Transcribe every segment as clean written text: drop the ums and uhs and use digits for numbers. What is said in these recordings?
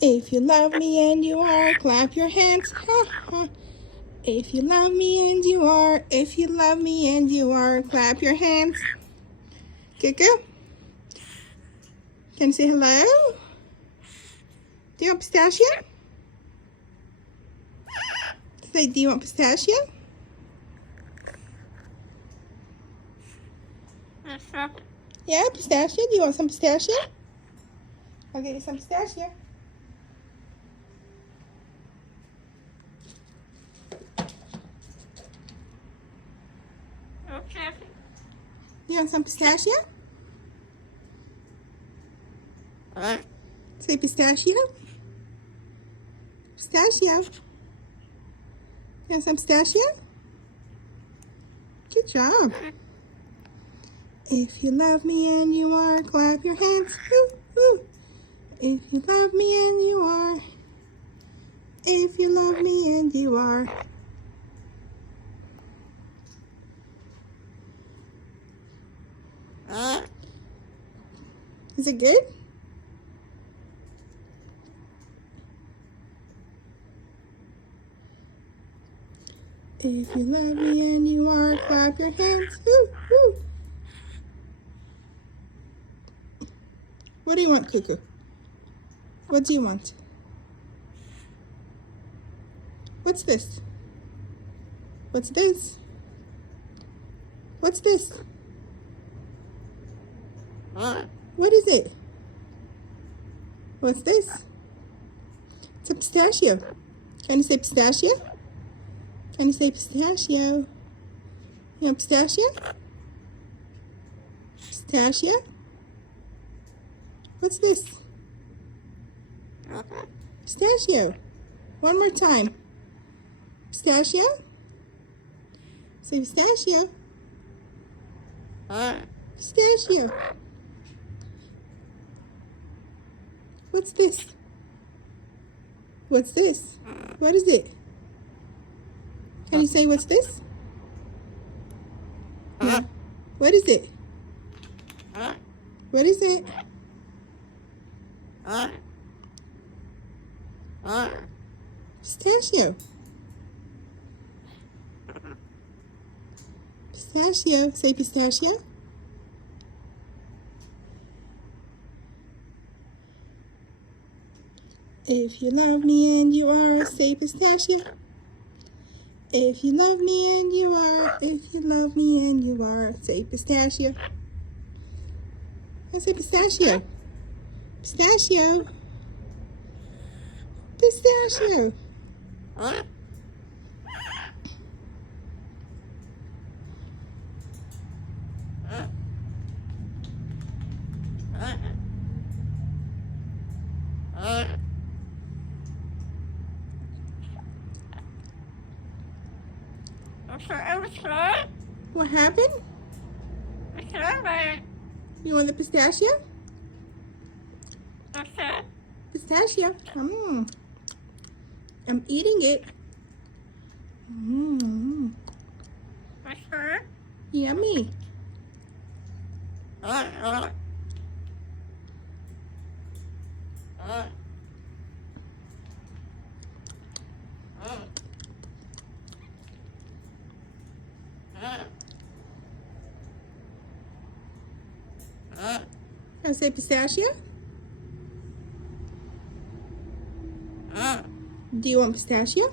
If you love me and you are, clap your hands. Ha ha. If you love me and you are, if you love me and you are, clap your hands. Cuckoo, can you say hello? Do you want pistachio? Say, do you want pistachio? Yeah, pistachio. Do you want some pistachio? I'll get you some pistachio. Okay. You want some pistachio? Say pistachio. Pistachio. You want some pistachio? Good job. If you love me and you are, clap your hands. Woo, woo. If you love me and you are, if you love me and you are. Is it good? If you love me and you are, clap your hands. Woo, woo. What do you want, Cuckoo? What do you want? What's this? What's this? What's this? What is it? What's this? It's a pistachio. Can you say pistachio? Can you say pistachio? You want pistachio? Pistachio? What's this? Pistachio. One more time. Pistachio? Say pistachio. Pistachio. What's this? What's this? What is it? Can you say what's this? Yeah. What is it? What is it? Pistachio. Pistachio. Say pistachio. If you love me and you are, say pistachio. If you love me and you are, if you love me and you are, say pistachio. I say pistachio. Pistachio. Pistachio. What happened? You want the pistachio? Pistachio. I'm eating it. Yummy. I say pistachio? Do you want pistachio?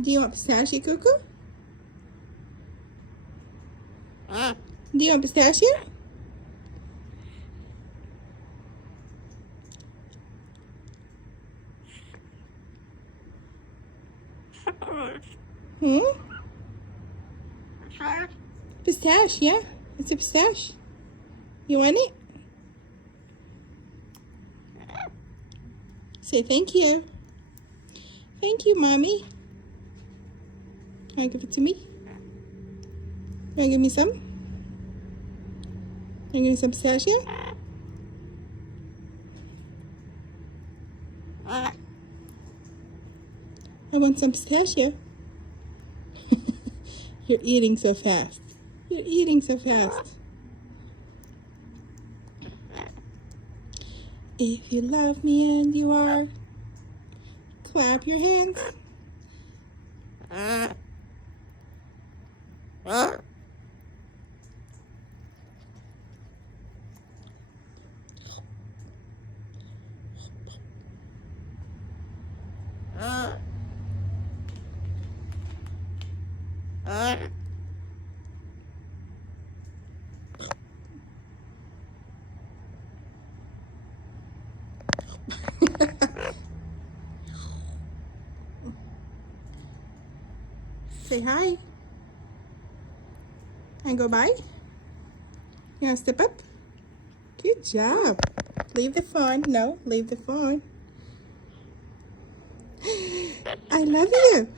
Do you want pistachio, Cuckoo? Do you want pistachio? Pistache, yeah. It's a pistache. You want it? Say thank you. Thank you, Mommy. Can you give it to me? Can you give me some? Can you give me some pistachio? I want some pistachio. You're eating so fast. You're eating so fast. If you love me and you are, clap your hands. Say hi. And go bye. You want to step up? Good job. Leave the phone. No, leave the phone. I love you.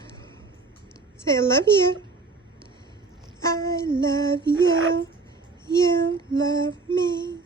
Say I love you. I love you. You love me.